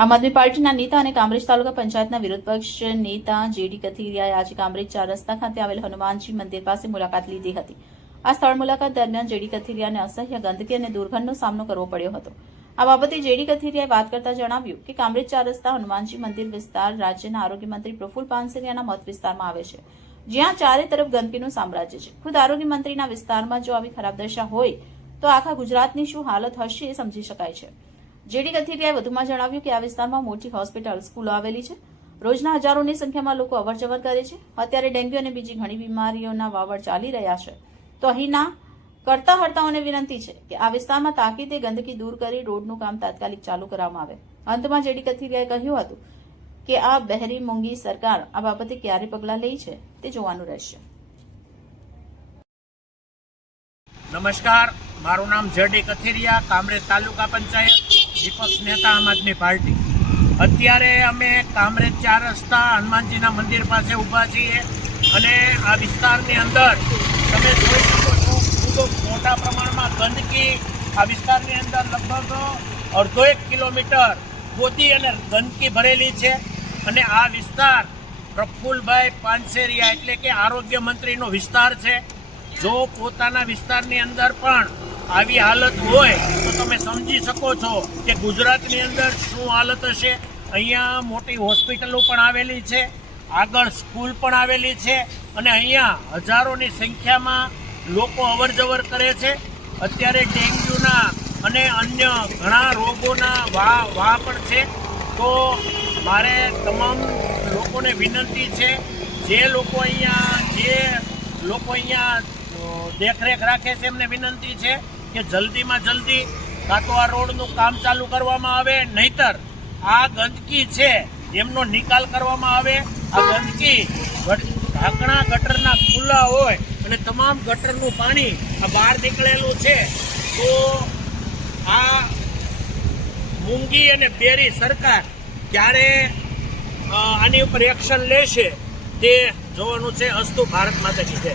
આમ આદમી પાર્ટીના નેતા અને કામરેજ તાલુકા પંચાયતના વિરોધ પક્ષ નેતા જેડી કથિરિયાએ આજે કામરેજ 4 રસ્તા ખાતે આવેલ હનુમાનજી મંદિર પાસે મુલાકાત લીધી હતી। આ સ્થળ મુલાકાત દરમિયાન જેડી કથિરિયાને અસહ્ય ગંદકી અને દુર્ગંધનો સામનો કરવો પડ્યો હતો। આ બાબતે જેડી કથિરિયાએ વાત કરતા જણાવ્યું કે કામરેજ 4 રસ્તા હનુમાનજી મંદિર વિસ્તાર રાજ્યના આરોગ્ય મંત્રી પ્રફુલ પાનસેરિયાના મત વિસ્તારમાં આવે છે, જ્યાં ચારે તરફ ગંદકીનું સામ્રાજ્ય છે। ખુદ આરોગ્ય મંત્રીના વિસ્તારમાં જો આવી ખરાબ દશા હોય તો આખા ગુજરાતની શું હાલત હશે એ સમજી શકાય છે। જેડી કથિરિયાએ વધુમાં જણાવ્યું કે આ વિસ્તારમાં મોટી હોસ્પિટલ, સ્કૂલો આવેલી છે, રોજના હજારોની સંખ્યામાં લોકો અવરજવર કરે છે। અત્યારે ડેન્ગ્યુ અને બીજી ઘણી બીમારીઓના વાવડ ચાલી રહ્યા છે, તો અહીંના કરતા હર્તાઓને વિનંતી છે કે આ વિસ્તારમાં તાકીદે ગંદકી દૂર કરી રોડનું કામ તાત્કાલિક ચાલુ કરવામાં આવે। અંતમાં જેડી કથિરિયાએ કહ્યું હતું કે આ બહેરી મૂંગી સરકાર આ બાબતે ક્યારે પગલાં લે છે તે જોવાનું રહેશે। નમસ્કાર, મારું નામ જેડી કથિરિયા, કામરેજ તાલુકા પંચાયત, વિપક્ષ નેતા આમ આદમી પાર્ટી। અત્યારે અમે કામરેજ 4 રસ્તા હનુમાનજીના મંદિર પાસે ઊભા છીએ અને આ વિસ્તારની અંદર તમે જોઈ શકો છો ખૂબ મોટા પ્રમાણમાં ગંદકી આ વિસ્તારની અંદર લગભગ 1.5 કિલોમીટર ખોદી અને ગંદકી ભરેલી છે અને આ વિસ્તાર પ્રફુલભાઈ પાનસેરિયા એટલે કે આરોગ્ય મંત્રીનો વિસ્તાર છે। જો પોતાના વિસ્તારની અંદર પણ આવી હાલત હોય તો તમે સમજી શકો છો કે ગુજરાતની અંદર શું હાલત હશે। અહીંયા મોટી હોસ્પિટલો પણ આવેલી છે, આગળ સ્કૂલ પણ આવેલી છે અને અહીંયા હજારોની સંખ્યામાં લોકો અવરજવર કરે છે। અત્યારે ડેન્ગ્યુના અને અન્ય ઘણા રોગોના વાહ પણ છે। તો મારે તમામ લોકોને વિનંતી છે, જે લોકો અહીંયા દેખરેખ રાખે છે એમને વિનંતી છે કે જલ્દીમાં જલ્દી કાં તો આ રોડનું કામ ચાલુ કરવામાં આવે, નહીતર આ ગંદકી છે એમનો નિકાલ કરવામાં આવે। આ ગંદકી ઢાંકણા ગટરના ખુલ્લા હોય અને તમામ ગટરનું પાણી આ બહાર નીકળેલું છે, તો આ મૂંગી અને બેરી સરકાર ક્યારે આની ઉપર એક્શન લેશે તે જોવાનું છે। અસ્તુ ભારત માતા કી જય।